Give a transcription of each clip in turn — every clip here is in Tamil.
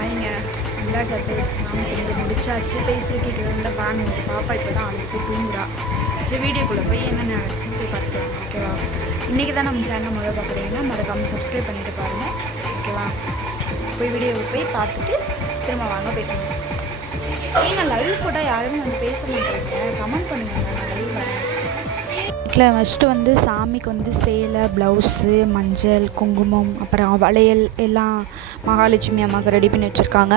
ஆயிங்க நல்லா சர்டிஃபிகேட் கொஞ்சம் முடிச்சாச்சு. பேசிட்டு ரெண்டு ஃபேன் பாப்பா இப்போ தான் அழுத்து தூங்குறா. சரி வீடியோக்குள்ளே போய் என்ன நினச்சி போய் பார்த்துக்கலாம். ஓகேவா? இன்றைக்கி தான் நம்ம சேனல் முதல்ல பார்க்குறீங்கன்னா மறக்காமல் சப்ஸ்கிரைப் பண்ணிட்டு பாருங்கள். ஓகேவா? போய் வீடியோவை போய் பார்த்துட்டு திரும்ப வாங்க பேசணும். நீங்கள் லைவ் போட்டால் யாருமே வந்து பேச மாட்டேங்க. கமெண்ட் பண்ணுங்கள். நான் லைவ் வரேன். வீட்டில் ஃபஸ்ட்டு சாமிக்கு சேலை, ப்ளவுஸு, மஞ்சள், குங்குமம், அப்புறம் வளையல் எல்லாம் மகாலட்சுமி அம்மாவுக்கு ரெடி பண்ணி வச்சுருக்காங்க.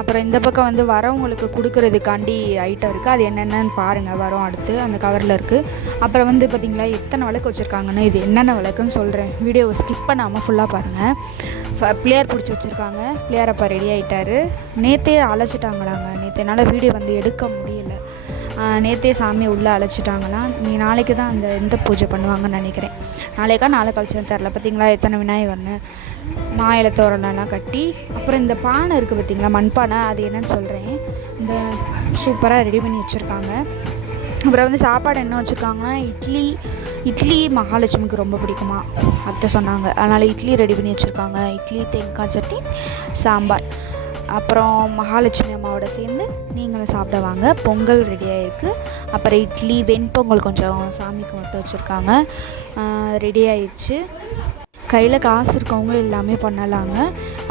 அப்புறம் இந்த பக்கம் வரவங்களுக்கு கொடுக்குறதுக்காண்டி ஐட்டம் இருக்குது. அது என்னென்னு பாருங்கள், வரும் அடுத்து அந்த கவரில் இருக்குது. அப்புறம் பார்த்திங்களா எத்தனை விளக்கு வச்சுருக்காங்கன்னு. இது என்னென்ன விளக்குன்னு சொல்கிறேன். வீடியோவை ஸ்கிப் பண்ணாமல் ஃபுல்லாக பாருங்கள். பிள்ளையார் பிடிச்சி வச்சுருக்காங்க. பிள்ளையார் அப்பா ரெடி ஆகிட்டார். நேற்றே அழைச்சிட்டாங்களாங்க. நேற்று வீடியோ எடுக்க முடியல. நேற்றே சாமியை உள்ளே அழைச்சிட்டாங்களாம். நாளைக்கு தான் இந்த பூஜை பண்ணுவாங்கன்னு நினைக்கிறேன். நாளை கழிச்சுன்னு தெரில. பார்த்திங்களா எத்தனை விநாயகர்னு மாயில தோரணெல்லாம் கட்டி. அப்புறம் இந்த பானை இருக்குது பார்த்திங்களா, மண்பானை. அது என்னன்னு சொல்கிறேன். இந்த சூப்பராக ரெடி பண்ணி வச்சுருக்காங்க. அப்புறம் சாப்பாடு என்ன வச்சுருக்காங்கன்னா இட்லி மகாலட்சுமிக்கு ரொம்ப பிடிக்குமா அத்தை சொன்னாங்க. அதனால் இட்லி ரெடி பண்ணி வச்சுருக்காங்க. இட்லி, தேங்காய் சட்னி, சாம்பார். அப்புறம் மகாலட்சுமி அம்மாவோட சேர்ந்து நீங்களும் சாப்பிட வாங்க. பொங்கல் ரெடியாக இருக்குது. அப்புறம் இட்லி, வெண்பொங்கல் கொஞ்சம் சாமிக்கு மட்டும் வச்சுருக்காங்க. ரெடி ஆயிடுச்சு. கையில் காசு இருக்கவங்க எல்லாமே பண்ணலாங்க.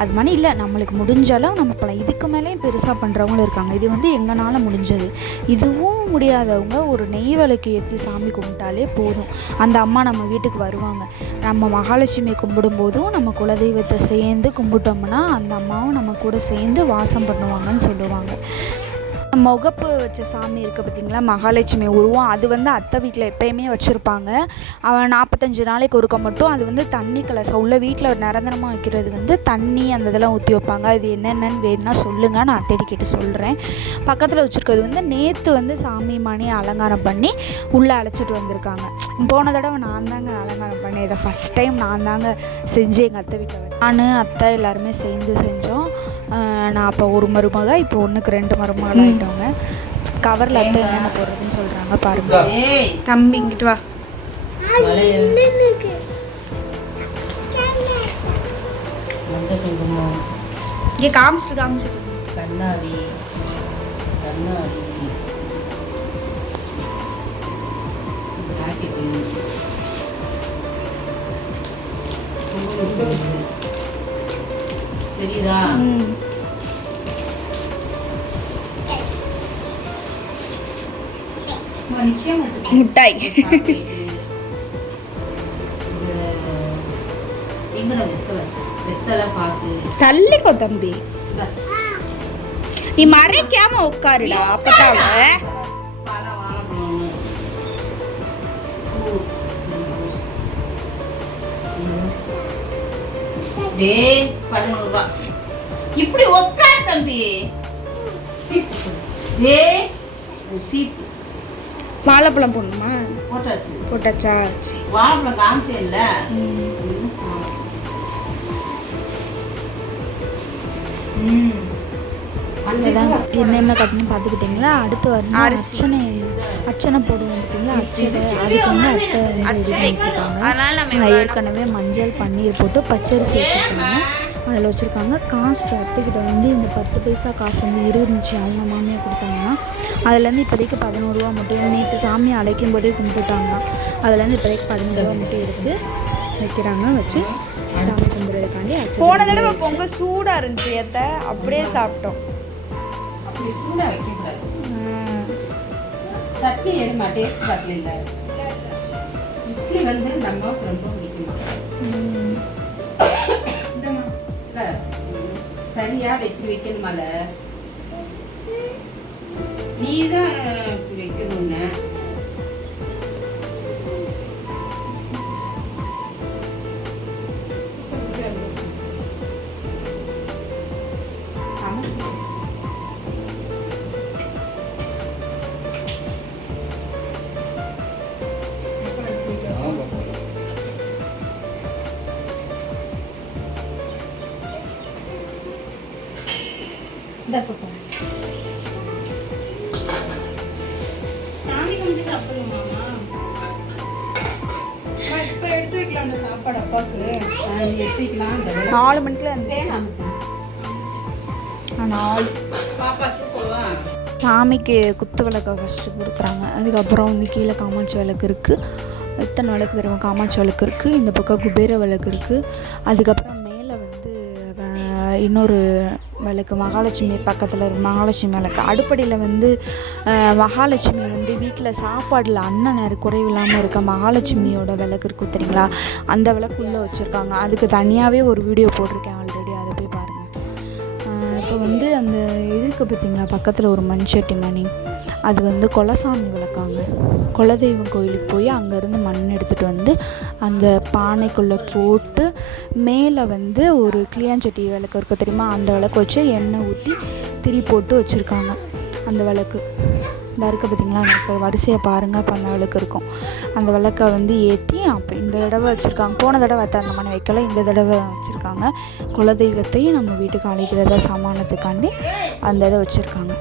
அது மாதிரி இல்லை, நம்மளுக்கு முடிஞ்சாலும் நம்ம பண்ணலாம். இதுக்கு மேலேயும் பெருசாக பண்ணுறவங்களும் இருக்காங்க. இது எங்களால் முடிஞ்சது. இதுவும் முடியாதவங்க ஒரு நெய் விளக்கு ஏற்றி சாமி கும்பிட்டாலே போதும். அந்த அம்மா நம்ம வீட்டுக்கு வருவாங்க. நம்ம மகாலட்சுமியை கும்பிடும்போதும் நம்ம குலதெய்வத்தை சேர்ந்து கும்பிட்டோம்னா அந்த அம்மாவும் நம்ம கூட சேர்ந்து வாசம் பண்ணுவாங்கன்னு சொல்லுவாங்க. முகப்பு வச்ச சாமி இருக்குது பார்த்திங்களா, மகாலட்சுமி உருவம். அது அத்தை வீட்டில் எப்போயுமே வச்சுருப்பாங்க. அவன் 45 நாளைக்கு ஒருக்க மட்டும் அது தண்ணி கலசம் உள்ள வீட்டில் நிரந்தரமாக வைக்கிறது தண்ணி அந்த இதெல்லாம் ஊற்றி வைப்பாங்க. அது என்னென்னு வேணுன்னா சொல்லுங்கள், நான் தேடி கேட்டு சொல்கிறேன். பக்கத்தில் வச்சுருக்கிறது நேற்று சாமி மணி அலங்காரம் பண்ணி உள்ளே அழைச்சிட்டு வந்திருக்காங்க. போன தடவை நான் தாங்க அலங்காரம் பண்ணேன். இதை ஃபஸ்ட் டைம் நான் தாங்க செஞ்சு எங்கள் அத்தை வீட்டில் நான் அத்தை எல்லாருமே சேர்ந்து செஞ்சோம். நான் அப்போ ஒரு மருமக, இப்போ 1க்கு 2 மருமகள் ஆகிட்டோங்க. கவரில் அத்தை என்னென்ன போடுறதுன்னு சொல்கிறாங்க பாருங்க. தம்பி இங்கிட்டு வா. இங்கே காமிச்சிட்டு கண்ணாடி ஜாக்கெட்டு, தெரியுதா? முட்டாய் தள்ளிக்கோ தம்பி. நீ மறைக்காம உட்காருடா. அப்பதான் இப்படி உட்காரு தம்பி. சீப்பு வாழைப்பழம் போடணுமா? போட்டாச்சா? வாழைப்பழம் காமிச்சே இல்ல. என்னென்ன கட்டணும் பார்த்துக்கிட்டிங்களா? அடுத்து வரணும் அர்ச்சனை போடுவோம் பார்த்தீங்களா? அர்ச்சனை அத்தை ஏற்கனவே மஞ்சள் பன்னீர் போட்டு பச்சரிசி வச்சுருக்காங்க. அதில் வச்சுருக்காங்க. காசு அத்தைக்கிட்ட இந்த 10 பைசா காசு இருந்துச்சு. அவங்க மாமியை கொடுத்தாங்கன்னா அதுலேருந்து இப்போதைக்கு 11 ரூபா மட்டும். நேற்று சாமி அழைக்கும் போதே கும்பிட்டுட்டாங்கன்னா அதுலேருந்து இப்போதைக்கு 11 ரூபா மட்டும் எடுத்து வைக்கிறாங்க. வச்சு சாமி கும்பிட்றதுக்காண்டி. போன தடவை பொங்கல் சூடாக இருந்துச்சு ஏற்ற, அப்படியே சாப்பிட்டோம். அப்படி சூடாக வைக்கக்கூடாது. சட்னி எடுமா, டேஸ்ட் சட்னி இல்லை. இட்லி நம்ம ரொம்ப பிடிக்குமா? இல்லை சரியா இப்படி வைக்கணுமால? நீ தான் இப்படி வைக்கணும்னு. இப்போ எடுத்து வைக்கலாம் அந்த சாப்பாடு அப்பாவுக்கு. 4 மணிக்குள்ள அந்த நாலு சாமிக்கு குத்து விளக்கை ஃபஸ்ட்டு கொடுத்துறாங்க. அதுக்கப்புறம் வந்து கீழே காமாட்சி விளக்கு இருக்குது. எத்தனை விளக்கு தெரியுமா? காமாட்சி விளக்கு இருக்குது, இந்த பக்கம் குபேர விளக்கு இருக்குது. அதுக்கப்புறம் மேலே வந்து இன்னொரு விளக்கு மகாலட்சுமி பக்கத்தில் இருக்கு, மகாலட்சுமி விளக்கு. அடுப்படியில் வந்து மகாலட்சுமி வந்து வீட்டில் சாப்பாடில் அண்ணன் குறைவில்லாமல் இருக்க மகாலட்சுமியோட விளக்கு இருக்கும் தெரியுங்களா, அந்த விளக்குள்ளே வச்சுருக்காங்க. அதுக்கு தனியாகவே ஒரு வீடியோ போட்டிருக்கேன் ஆல்ரெடி, அதை போய் பாருங்கள். இப்போ வந்து அந்த இதுக்கு பார்த்திங்களா பக்கத்தில் ஒரு மண்சட்டி மணி, அது வந்து குலசாமி விளக்காங்க. குலதெய்வம் கோயிலுக்கு போய் அங்கேருந்து மண் எடுத்துகிட்டு வந்து அந்த பானைக்குள்ளே போட்டு மேலே வந்து ஒரு கிளியாஞ்சட்டி விளக்கு இருக்க தெரியுமா, அந்த விளக்கு வச்சு எண்ணெய் ஊற்றி திரி போட்டு வச்சுருக்காங்க. அந்த விளக்கு இந்த இருக்க பார்த்திங்களா, இப்போ வரிசையை பாருங்கள். அப்போ அந்த விளக்கு இருக்கும். அந்த விளக்கை வந்து ஏற்றி அப்போ இந்த தடவை வச்சுருக்காங்க. போன தடவை அந்த மணி வைக்கல, இந்த தடவை வச்சுருக்காங்க. குலதெய்வத்தையும் நம்ம வீட்டுக்கு அழைக்கிறத சமானத்துக்காண்டி அந்த இதை வச்சுருக்காங்க.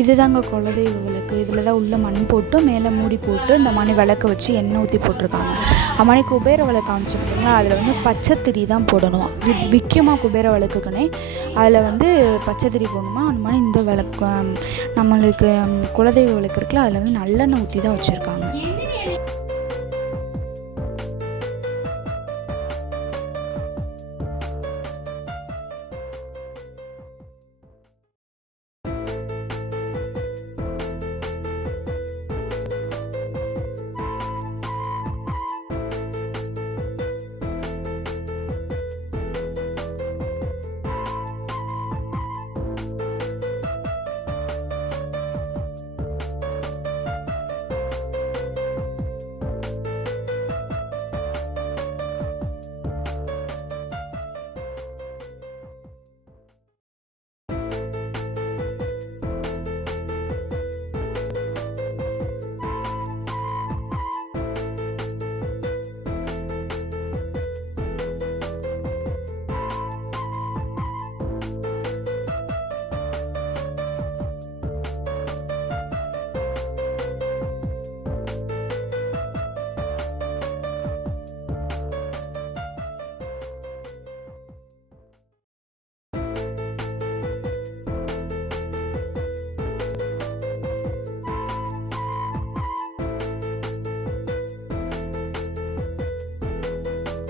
இதுதாங்க குலதெய்வ விளக்கு. இதில் தான் உள்ள மண் போட்டு மேலே மூடி போட்டு இந்த மணி விளக்கு வச்சு எண்ணெய் ஊற்றி போட்டிருக்காங்க. அம்மணி குபேர விளக்கு காமிச்சிருக்கீங்களா, அதில் வந்து பச்சைத்திரி தான் போடணும். முக்கியமாக குபேர விளக்குக்குன்னே அதில் வந்து பச்சைத்திரி போடணுமா. அந்த மாதிரி இந்த விளக்கு நம்மளுக்கு குலதெய்வ விளக்கு இருக்குல்ல, அதில் வந்து நல்லெண்ணெய் ஊற்றி தான் வச்சுருக்காங்க.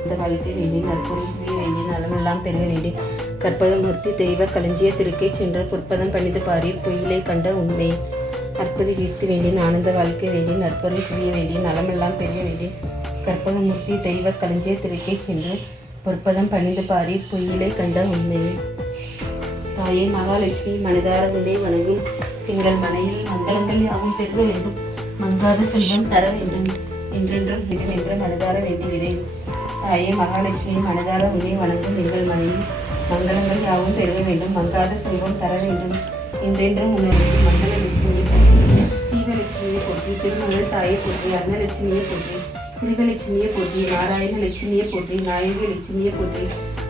இந்த வாழ்க்கை வேண்டி நற்பொருள் புரிய வேண்டிய நலமெல்லாம் பெருக வேண்டி கற்பகமூர்த்தி தெய்வ களஞ்சிய திருக்கை சென்ற பொற்பதம் பணிந்து பாரீர் பொயிலை கண்ட உண்மை அற்புதி தீர்த்து வேண்டிய ஆனந்த வாழ்க்கை வேண்டி நற்பொருள் புரிய வேண்டிய நலமெல்லாம் பெருக வேண்டி கற்பகமூர்த்தி தெய்வ களஞ்சிய திருக்கை சென்று பொற்பதம் பணிந்து பாரீர் பொயிலை கண்ட உண்மை. தாயே மகாலட்சுமி மனதார உண்டை வணங்கும் எங்கள் மனையில் மங்களங்கள் யாவும் பெருக வேண்டும், மங்காத செல்வம் தர வேண்டும், என்றென்றும் என்று மனதார வேண்டுகிறேன். தாயே மகாலட்சுமி மனதார உன்னை வணங்கும் எங்கள் மனையில் மங்களங்கள் யாவும் பெருக வேண்டும், மங்காத செல்வம் தர வேண்டும், என்றென்றும் உணர்வு மங்கள லட்சுமியை போற்றி, தீபலட்சுமியை போற்றி, திருமகள் தாயை போற்றி, அன்னலட்சுமியை போற்றி, திருவலட்சுமியை போற்றி, நாராயண லட்சுமியை போற்றி, நாயகி லட்சுமியை போற்றி,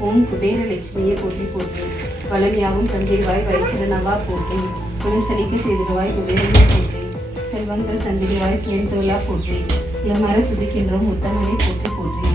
ஓம் குபேர லட்சுமியை போற்றி போற்றி, வளம் யாவும் தந்திடுவாய் வைசிரனவா போற்றி, குணம் சலிக்க செய்திடுவாய் குபேரனை போற்றி, செல்வங்கள் தந்திடுவாய் சேர்ந்தோலா போற்றி, இளமர துதிக்கின்றோம் முத்தமனை போற்றி போற்றி.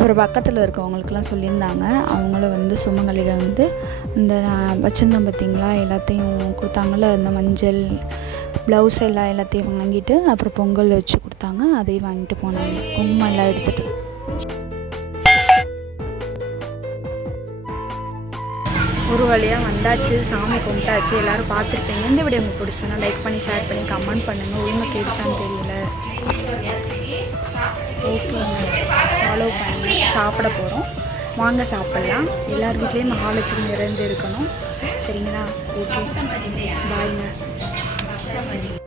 அப்புறம் பக்கத்தில் இருக்கவங்களுக்குலாம் சொல்லியிருந்தாங்க. அவங்களும் வந்து சுமங்கலிகள் வந்து இந்த நான் வச்சுருந்தேன் பார்த்திங்களா, எல்லாத்தையும் கொடுத்தாங்கள்ல, இந்த மஞ்சள் ப்ளவுஸ் எல்லாத்தையும் வாங்கிட்டு அப்புறம் பொங்கல் வச்சு கொடுத்தாங்க. அதையும் வாங்கிட்டு போனாங்க, குங்குமம் எல்லாம் எடுத்துகிட்டு. ஒரு வழியாக வந்தாச்சு, சாமி கும்பிட்டாச்சு. எல்லோரும் பார்த்துருப்பீங்க. இந்த வீடியோ உங்களுக்கு பிடிச்சுன்னா லைக் பண்ணி ஷேர் பண்ணி கமெண்ட் பண்ணுங்கள். உரிமை கேட்டுச்சான்னு தெரியல. ஓகேங்க, ஃபாலோ பண்ணி சாப்பிட போகிறோம். வாங்க சாப்பிட்லாம். எல்லார் வீட்லேயும் மகாலட்சுமி இருந்து இருக்கணும். சரிங்களா? ஓகே, பாய்ங்க.